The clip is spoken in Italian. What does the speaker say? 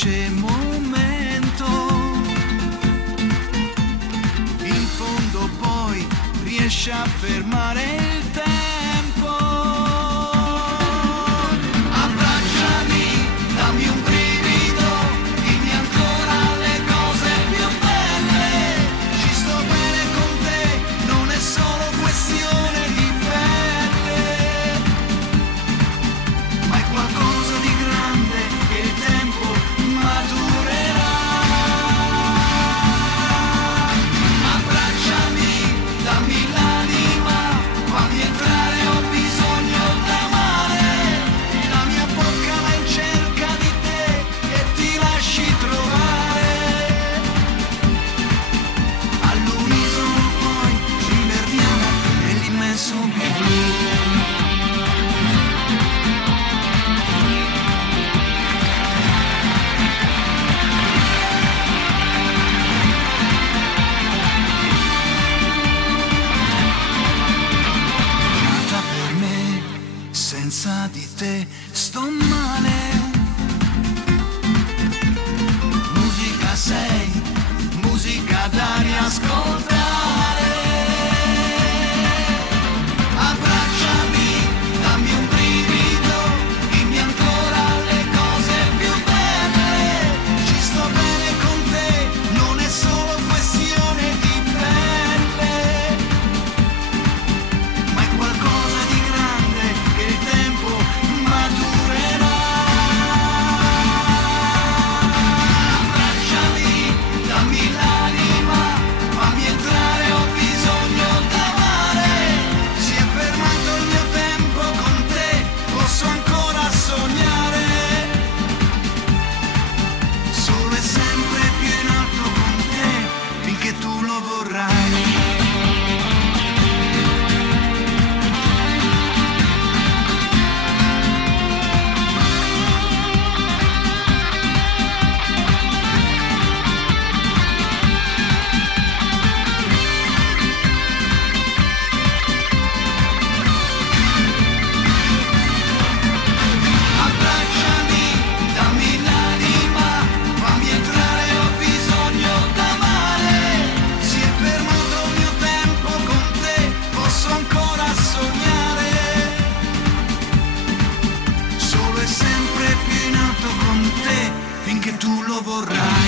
semplice momento. In fondo poi riesci a fermare il tempo. Abbracciami, dammi un brivido, dimmi ancora le cose più belle. Ci sto bene con te, non è solo questione di pelle, ma è qualcosa di grande che il tempo maturerà. Abbracciami, dammi l'anima, fammi entrare, ho bisogno d'amare. La mia bocca va in cerca di te e ti lasci trovare. All'unisono poi ci perdiamo nell'immenso blu. Nata per me, senza di te sto male. Musica sei, musica da riascoltare. Abbracciami, dammi un brivido, dimmi ancora le cose più belle. Ci sto bene con te, non è solo questione di pelle, ma è qualcosa di grande che il tempo maturerà. Abbracciami, dammi l'anima, fammi entrare, ho bisogno d'amare. Si è fermato il mio tempo con te, posso ancora sognare. Solo e sempre più in alto con te, finché tu lo vorrai. Abbracciami, dammi l'anima, fammi entrare, ho bisogno d'amare. Si è fermato il mio tempo con te, posso ancora sognare. Solo e sempre più in alto con te, finché tu lo vorrai.